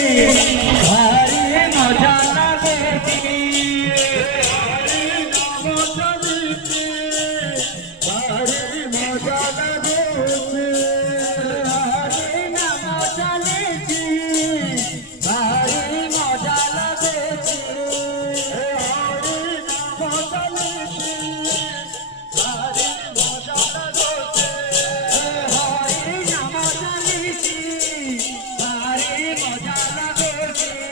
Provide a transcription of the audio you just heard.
ভারি মজা লাগেছে, ভারি মজা লাগেছে, ভারি মজা লেছি, ভারি মজা লাগেছে, ভারি মজা লেছি, ভারি মজা লাগেছে, ভারি মজা লেছি, ভারি মজা লাগেছে।